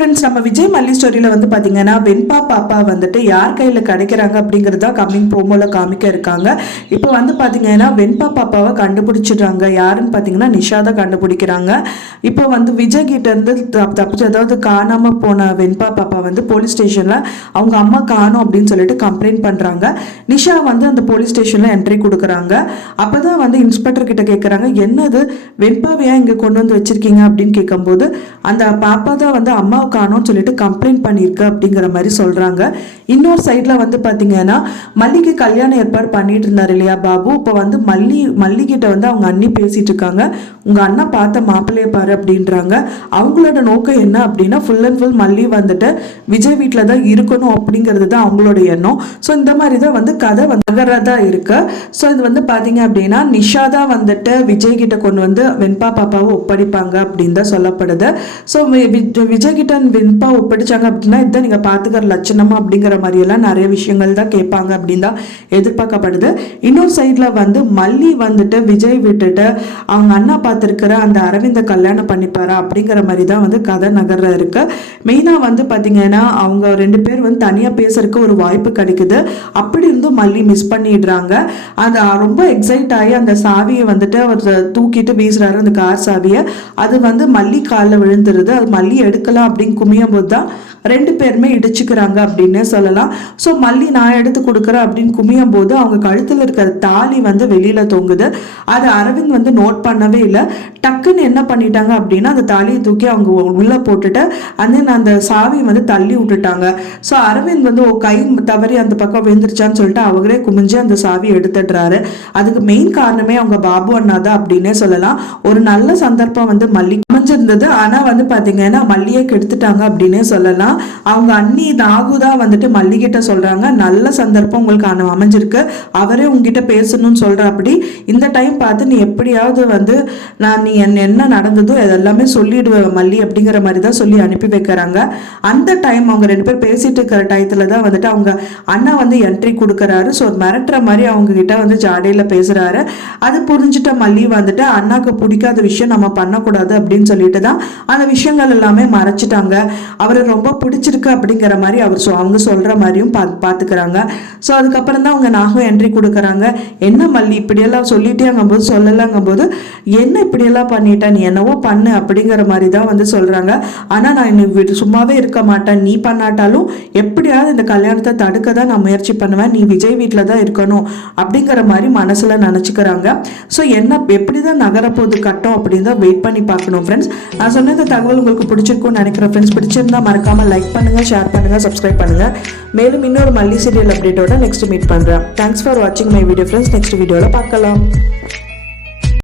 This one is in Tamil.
ஃப்ரெண்ட்ஸ், நம்ம விஜய் மல்லி ஸ்டோரியில் வந்து பார்த்தீங்கன்னா வெண்பா பாப்பா வந்துட்டு யார் கையில் கிடைக்கிறாங்க அப்படிங்கிறத கம்மிங் ப்ரோமோல காமிக்க இருக்காங்க. இப்போ வந்து பார்த்தீங்கன்னா வெண்பா பாப்பாவை கண்டுபிடிச்சிடுறாங்க. யாருன்னு பார்த்தீங்கன்னா நிஷா தான் கண்டுபிடிக்கிறாங்க. இப்போ வந்து விஜய் கிட்ட இருந்து தப்பிச்சு, அதாவது காணாமல் போன வெண்பா பாப்பா வந்து போலீஸ் ஸ்டேஷனில் அவங்க அம்மா காணும் அப்படின்னு சொல்லிட்டு கம்ப்ளைண்ட் பண்ணுறாங்க. நிஷா வந்து அந்த போலீஸ் ஸ்டேஷனில் என்ட்ரி கொடுக்குறாங்க. அப்போ தான் வந்து இன்ஸ்பெக்டர் கிட்ட கேட்குறாங்க, என்னது வெண்பாவையா இங்கே கொண்டு வந்து வச்சிருக்கீங்க அப்படின்னு கேட்கும்போது, அந்த பாப்பா தான் வந்து அம்மா காணோம்னு சொல்லிட்டு கம்ப்ளைண்ட் பண்ணியிருக்கு அப்படிங்கிற மாதிரி சொல்றாங்க. இன்னொரு சைட்ல வந்து பாத்தீங்கன்னா மல்லிக்கு கல்யாணம் ஏற்பாடு பண்ணிட்டு இருந்தாரு இல்லையா பாபு. இப்போ வந்து மல்லி கிட்ட வந்து அவங்க அண்ணி பேசிட்டு இருக்காங்க. உங்க அண்ணா பார்த்த மாப்பிள்ளைய பாரு அப்படின்றாங்க. அவங்களோட நோக்கம் என்ன அப்படின்னா ஃபுல் அண்ட் ஃபுல் மல்லி வந்துட்டு விஜய் வீட்டில் தான் இருக்கணும் அப்படிங்கிறது தான் அவங்களோட எண்ணம். ஸோ இந்த மாதிரி தான் வந்து கதை நகரதா இருக்கு. ஸோ இது வந்து பாத்தீங்க அப்படின்னா நிஷா தான் வந்துட்டு விஜய் கிட்ட கொண்டு வந்து வெண்பா பாப்பாவை ஒப்படைப்பாங்க அப்படின்னு தான் சொல்லப்படுது. ஸோ விஜய் கிட்ட வெண்பா ஒப்படைச்சாங்க அப்படின்னா இதான் நீங்க பாத்துக்கிற லட்சணமா அப்படிங்கிற மாதிரி எல்லாம் நிறைய விஷயங்கள் தான் கேட்பாங்க அப்படின்னு தான் எதிர்பார்க்கப்படுது. இன்னொரு சைட்ல வந்து மல்லி வந்துட்டு விஜய் விட்டுட்டு அவங்க அண்ணா பார்த்துருக்கிற அந்த அரவிந்த கல்யாணம் பண்ணிப்பாரா அப்படிங்கிற மாதிரி தான் வந்து கதை நகர்ல இருக்கு. மெயினா வந்து பாத்தீங்கன்னா அவங்க ரெண்டு பேர் வந்து தனியா பேசுறதுக்கு ஒரு வாய்ப்பு கிடைக்குது. அப்படி இருந்தும் மல்லி மிஸ் பண்ணிடுறாங்க. அந்த ரொம்ப எக்ஸைட் ஆகி அந்த சாவியை வந்துட்டு அவர் தூக்கிட்டு வீசுறாரு, அந்த கார் சாவியை. அது வந்து மல்லி காலில் விழுந்துருது. அது மல்லி எடுக்கலாம் அப்படின்னு குமியும் போது தான் ரெண்டு பேருமே இடிச்சுக்கிறாங்க அப்படின்னு சொல்லலாம். ஸோ மல்லி நான் எடுத்து கொடுக்குறேன் அப்படின்னு குமியும் போது அவங்க கழுத்தில் இருக்கிற தாலி வந்து வெளியில தொங்குது. அது அரவிந்த் வந்து நோட் பண்ணவே இல்லை. டக்குன்னு என்ன பண்ணிட்டாங்க அப்படின்னா அந்த தாலியை தூக்கி அவங்க உள்ள போட்டுட்டு அந்த சாவி வந்து தள்ளி விட்டுட்டாங்க. ஸோ அரவிந்த் வந்து கை தவறி அந்த பக்கம் விழுந்துருச்சான்னு சொல்லிட்டு அவங்களே குமிஞ்சு அந்த சாவி எடுத்துடுறாரு. அதுக்கு மெயின் காரணமே அவங்க பாபு அண்ணா தான் அப்படின்னே சொல்லலாம். ஒரு நல்ல சந்தர்ப்பம் வந்து மல்லி அமைஞ்சிருந்தது. ஆனா வந்து பாத்தீங்கன்னா மல்லியை கெடுத்துட்டாங்க அப்படின்னே சொல்லலாம். அவங்க அண்ணி நாகுதான் வந்துட்டு மல்லிகிட்ட சொல்றாங்க, நல்ல சந்தர்ப்பம் உங்களுக்கு அமைஞ்சிருக்கு, அவரே உங்ககிட்ட பேசணும்னு சொல்ற, அப்படி இந்த டைம் பார்த்து நீ எப்படியாவது வந்து நீ என்ன நடந்ததோ அதெல்லாமே சொல்லிடுவேன் மல்லி அப்படிங்கிற மாதிரி தான் சொல்லி அனுப்பி வைக்கிறாங்க. அந்த டைம் அவங்க ரெண்டு பேர் பேசிட்டு இருக்கிற டயத்துல தான் வந்துட்டு அவங்க அண்ணா வந்து என்ட்ரி கொடுக்கறாரு. ஸோ மிரட்டுற மாதிரி அவங்க கிட்ட வந்து ஜாடையில பேசுறாரு. அது புரிஞ்சுட்ட மல்லி வந்துட்டு அண்ணாக்கு பிடிக்காத விஷயம் நம்ம பண்ணக்கூடாது அப்படின்னு சொல்லிட்டு தான் அந்த விஷயங்கள் எல்லாமே மறைச்சிட்டாங்க. அவரை ரொம்ப பிடிச்சிருக்கு அப்படிங்கிற மாதிரி அவங்க சொல்ற மாதிரியும் பார்த்துக்கிறாங்க. ஸோ அதுக்கப்புறம் தான் அவங்க நாகம் என்ட்ரி கொடுக்குறாங்க. என்ன மல்லி இப்படியெல்லாம் சொல்லிட்டேங்கும் போது சொல்லலாங்கும் போது, என்ன இப்படியெல்லாம் பண்ணிட்டேன், நீ என்னவோ பண்ணு அப்படிங்கிற மாதிரி தான் வந்து சொல்றாங்க. ஆனால் நான் இன்னும் சும்மாவே இருக்க மாட்டேன், நீ பண்ணாட்டாலும் எப்படியாவது இந்த கல்யாணத்தை தடுக்க தான் நான் முயற்சி பண்ணுவேன், நீ விஜய் வீட்டில் தான் இருக்கணும் அப்படிங்கிற மாதிரி மனசுல நினச்சிக்கிறாங்க. ஸோ என்ன எப்படிதான் நகரப்போது கட்டம் அப்படின்னு தான் வெயிட் பண்ணி பார்க்கணும் ஃப்ரெண்ட்ஸ். நான் சொன்ன இந்த தகவல் உங்களுக்கு பிடிச்சிருக்கும்னு நினைக்கிறேன் ஃப்ரெண்ட்ஸ். பிடிச்சிருந்தா மறக்காம லைக் பண்ணுங்க, ஷேர் பண்ணுங்க, சப்ஸ்கிரைப் பண்ணுங்க. மேலும் இன்னொரு மல்லி சீரியல் அப்டேட்டோட நெக்ஸ்ட் மீட் பண்றேன். தேங்க்ஸ் ஃபார் வாட்சிங் மை வீடியோ ஃப்ரெண்ட்ஸ். நெக்ஸ்ட் வீடியோல பார்க்கலாம்.